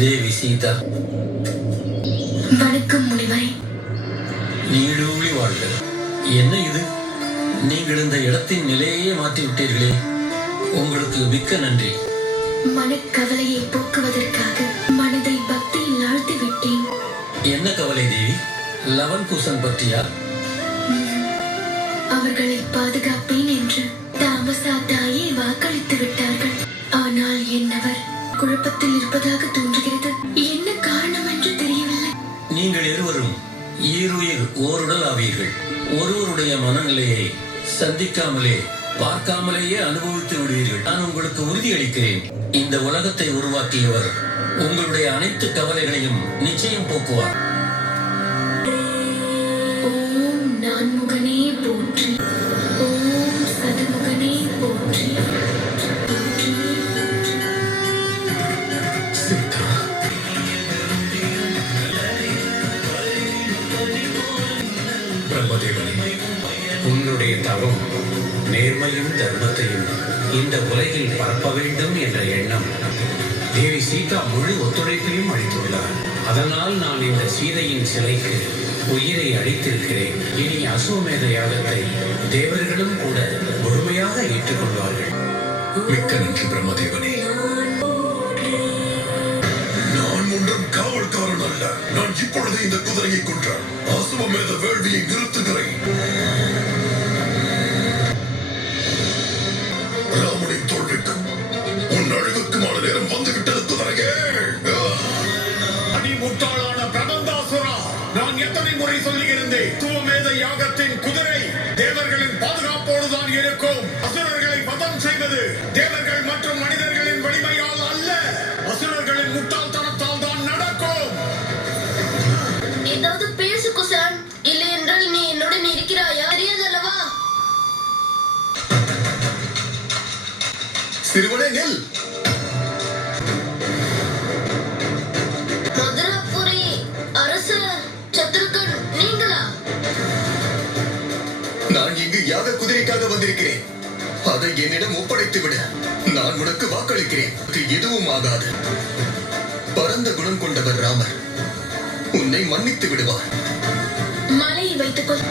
தேவி சீதா. வணக்கம் முனிவரே. நீடூழி வாழ்க. என்ன இது, நீங்கள் இந்த இடத்தின் நிலையே மாற்றிவிட்டீர்களே, உங்களுக்கு மிக்க நன்றி. மனக்கவலையை போக்குவதற்காக மனதை பக்தியில் ஆழ்த்தி விட்டேன். என்ன கவலை தேவி? லவன் குசன் பற்றியா? அவர்களை பாதுகாப்பேன் என்று தாமசா தாயே வாக்களித்து விட்டார்கள். ஆனால் என்னவர் குழப்பத்தில் இருப்பதாக தோன்றுகிறது. என்ன காரணம் என்று தெரியவில்லை. நீங்கள் இருவரும் ஈருயிர் ஓருடல் ஆவீர்கள். ஒருவருடைய மனநிலையை சந்திக்காமலே பார்க்காமலேயே அனுபவித்து விடுவீர்கள். நான் உங்களுக்கு உறுதியளிக்கிறேன், இந்த உலகத்தை உருவாக்கியவர் உங்களுடைய அனைத்து கவலைகளையும் நிச்சயம் போக்குவார். ஓம் நான்முகனே போற்றி, ஓம் சதுமுகனே போற்றி. பிரம்மதேவனே, உன்னுடைய தவம் நேர்மையும் தர்மத்தையும் இந்த உலகில் பரப்ப வேண்டும் என்ற எண்ணம் தேவி சீதா முழு ஒத்துழைப்பையும் அளித்துள்ளார். அதனால் நான் இந்த சீதையின் சிலைக்கு உயிரை அளித்திருக்கிறேன். இனி அசுவமேத யாகத்தை தேவர்களும் கூட முழுமையாக ஏற்றுக்கொள்வார்கள். மிக்க நன்றி பிரம்மதேவனே. நான் ஒன்றும் காவல்காரன் அல்ல. நான் இப்பொழுது இந்த குதிரையை கொன்றான் அசுவமேத வேள்வியை நிறுத்துகிறேன். ராமனின் தோல்விக்கும் உன் அழிவுக்குமான நேரம் வந்துவிட்டது குதிரையே. அடிமுட்டாளான பிரபந்தாசுரா, நான் எத்தனை முறை சொல்லியிருந்தேன், அசுவமேத யாகத்தின் குதிரை தேவர்களின் பாதுகாப்போடுதான் இருக்கும். அசுரர்களை வதம் செய்வது தேவர்கள் மற்றும் மனிதர்களின் வலிமையால் அல்ல, அசுரர்களின் முட்டாள்தனத்தால் தான் நடக்கும். ஏதாவது பேசு குசான், இல்லை என்றால் நீ என்னுடன் இருக்கிறாயா? தெரியாதல்லவா? சிறுவனே நெல். மதுராபுரி அரசர் சத்ருகன் நீங்களா? நான் இங்கு யாக குதிரைக்காக வந்திருக்கிறேன். அதை என்னிடம் ஒப்படைத்து விடு. நான் உனக்கு வாக்களிக்கிறேன், எதுவும் ஆகாது. பரந்த குணம் கொண்டவர் ராமர் உன்னை மன்னித்து விடுவார். மலையை வைத்துக்கொள்.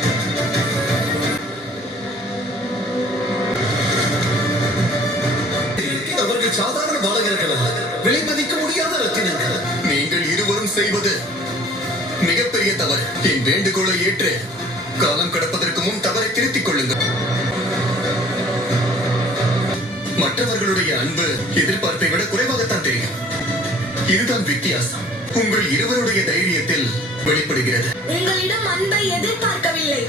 அவர்கள் சாதாரண பாலகர்கள் அல்ல, விலை மதிக்க முடியாத ரத்தினங்கள். நீங்கள் இருவரும் செய்வது மிகப்பெரிய தவறு. என் வேண்டுகோளை ஏற்று காலம் கடப்பதற்கு முன் தவறை திருத்திக் கொள்ளுங்கள். மற்றவர்களுடைய அன்பு எதிர்பார்ப்பை விட குறைவாகத்தான் தெரியும். இதுதான் வித்தியாசம். உங்கள் இருவருடைய தைரியத்தில் வெளிப்படுகிறது. உங்களிடம் அன்பை எதிர்பார்க்கவில்லை.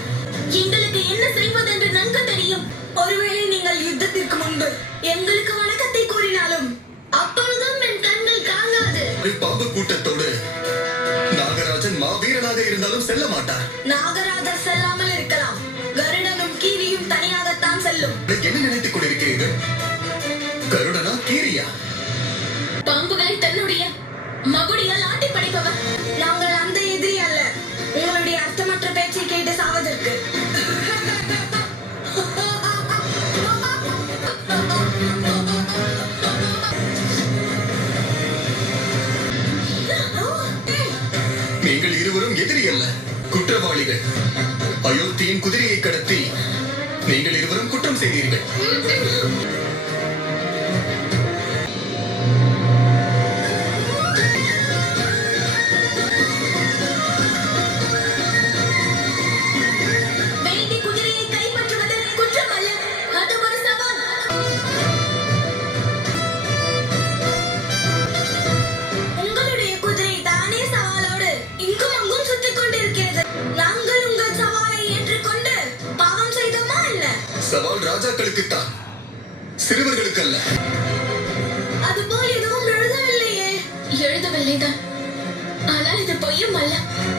எங்களுக்கு என்ன செய்வதென்று நன்கு தெரியும். ஒருவேளை நீங்கள் யுத்தத்திற்கு முன்பு எங்களுக்கு வணக்கத்தை கூறினாலும் அப்பொழுதும் என் கண்கள் காணாது. பாம்பு கூட்டத்தோடு நாகராஜன் மாவீரனாக இருந்தாலும் செல்ல மாட்டார். நாகராஜர் செல்லாமல் இருக்கலாம், கருடனும் கீரியும் தனியாகத்தான் செல்லும். என்ன நினைத்துக் கொண்டிருக்கிறீர்கள்? கருடனா கீரியா? பாம்புகளை தன்னுடைய மகுடியால் ஆட்டி படைப்பவர். நாங்கள் அந்த எதிரி அல்ல, உங்களுடைய அர்த்தமற்ற பேச்சை கேட்டு சாவதற்கு. நீங்கள் இருவரும் எதிரி அல்ல, குற்றவாளிகள். அயோத்தியின் குதிரையை கடத்தி நீங்கள் இருவரும் குற்றம் செய்தீர்கள். வேண்டி குதிரையை கைப்பற்றுவது குற்றம் அல்ல, அது ஒரு சவால். உங்களுடைய குதிரை தானே சவாலோடு இங்கும் அங்கும் சுத்திக் கொண்டிருக்கிறது. நாங்கள் உங்கள் சவாலை ஏற்றுக்கொண்டு பாவம் செய்தோமா இல்ல? சவால் ராஜாக்களுக்குத்தான், சிறுவர்களுக்கு அல்ல. அதுபோல் எதுவும் எழுதவில்லையே. எழுதவில்லைதான், ஆனால் இது பொய்யும் அல்ல.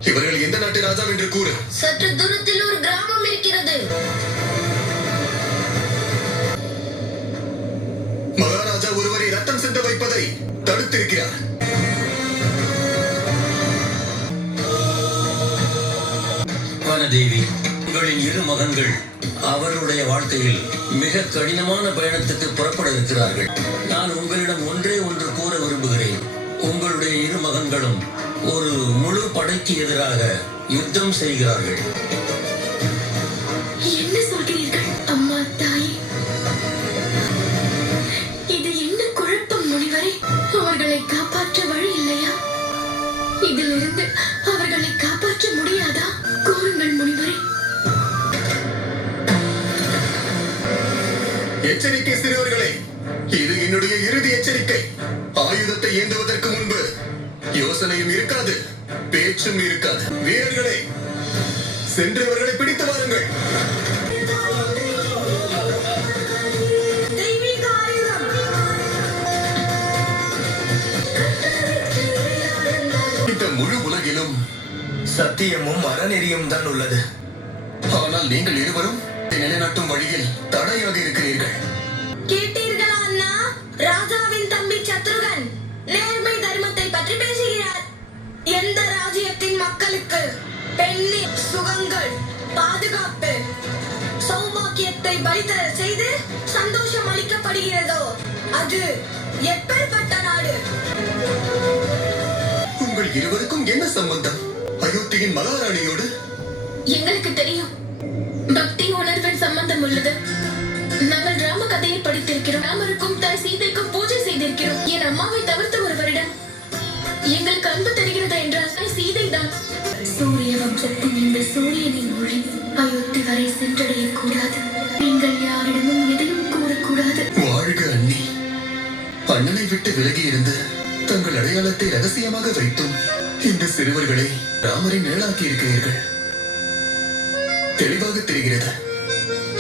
இவர்கள் எந்த நாட்டு ராஜா என்று கூறு. சற்று தூரத்தில் ஒரு கிராமம் இருக்கிறது. மகாராஜா ஒருவரை ரத்தம் சிந்த வைப்பதை தடுத்திருக்கிறார். வனதேவி, உங்களின் இரு மகன்கள் அவருடைய வாழ்க்கையில் மிக கடினமான பயணத்துக்கு புறப்பட இருக்கிறார்கள். நான் உங்களிடம் ஒன்றே ஒன்று கூற விரும்புகிறேன். உங்களுடைய இரு மகன்களும் ஒரு முழு படைக்கு எதிராக யுத்தம் செய்கிறார்கள். என்ன சொல்கிறீர்கள் அம்மா தாயே? இது என்ன குழப்பம் முனிவரே? அவர்களை காப்பாற்ற வழி இல்லையா? இதிலிருந்து அவர்களை காப்பாற்ற முடியாதா? கூறுங்கள் முனிவரே. எச்சரிக்கை சிறுவர்களே, இது என்னுடைய இறுதி எச்சரிக்கை. ஆயுதத்தை ஏந்துவதற்கு முன்பு யோசனையும் இருக்காது, பேச்சும் இருக்காது. வீரர்களே, சென்றவர்களை பிடித்து வாருங்கள். தெய்வீக ஆயுதம். இந்த முழு உலகிலும் சத்தியமும் அறநெறியும் தான் உள்ளது. ஆனால் நீங்கள் இருவரும் நிலைநாட்டும் வழியில் தடையாக இருக்கிறீர்கள். கேட்டீர்களா அண்ணா? ராஜாவின் தம்பி சத்ருகன் நேர்மை தர்மத்தை பற்றி பேசுகிறார். எந்த ராஜ்யத்தின் மக்களுக்கு பெண்ணின் சுகங்கள், பாதுகாப்பு, சௌபாக்கியத்தை பலிதர செய்து சந்தோஷம் அளிக்கப்படுகிறதோ அது எப்பேற்பட்ட நாடு? உங்கள் இருவருக்கும் என்ன சம்பந்தம் அயோத்தியின் மகாராணியோடு? எங்களுக்கு தெரியும், பக்தி உணர்வின் சம்பந்தம் உள்ளது. நாங்கள் ராம கதையை படித்திருக்கிறோம். ராமருக்கும் தாய் சீதைக்கும் பூஜை செய்திருக்கிறோம். என் அம்மாவை தவிர்த்து ஒரு வருடம் எங்களுக்கு அன்பு தெரிகிறது என்றால் தாய் சீதை தான். சூரிய வம்சத்தின் இந்த சூரியனின் ஒளி அயோத்தி வரை சென்றடையக்கூடாது. நீங்கள் யாரிடமும் எதையும் கூறக்கூடாது. வாழ்க அண்ணி. அண்ணனை விட்டு விலகி இருந்து தங்கள் அடையாளத்தை ரகசியமாக வைத்தும் இந்த சிறுவர்களை ராமரின் நிழலாக்கி இருக்கிறீர்கள். தெளிவாக தெரிகிறது,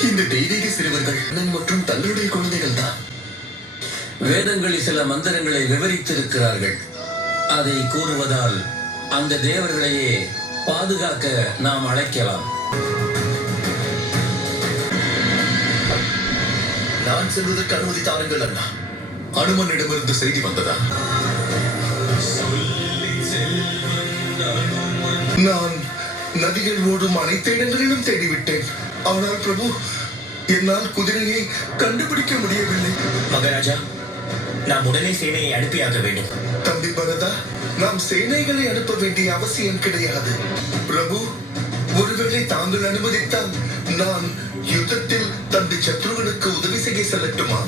இந்த தெய்வீக சிறுவர்கள் அண்ணன் மற்றும் தங்களுடைய குழந்தைகள் தான். வேதங்களில் சில மந்திரங்களை விவரித்திருக்கிறார்கள். அதை கூறுவதால் அந்த தேவர்களையே பாதுகாக்க நாம் அழைக்கலாம். நான் செல்வதற்கு அனுமதி தாருங்கள் அண்ணா. அனுமனிடமிருந்து செய்தி வந்ததா? நான் நதிகள் ஓடும் அனைத்து இடங்களிலும் தேடிவிட்டேன். ஆனால் பிரபு, என்னால் குதிரையை கண்டுபிடிக்க முடியவில்லை. மகாராஜா, நாம் உடனே சேனையை அனுப்பியாக வேண்டும். தம்பி பரதா, நாம் சேனைகளை அனுப்ப வேண்டிய அவசியம் கிடையாது. பிரபு, ஒருவேளை தாங்கள் அனுமதித்தால் நான் யுத்தத்தில் தம்பி சத்ருகனுக்கு உதவி செய்ய செல்லட்டுமா?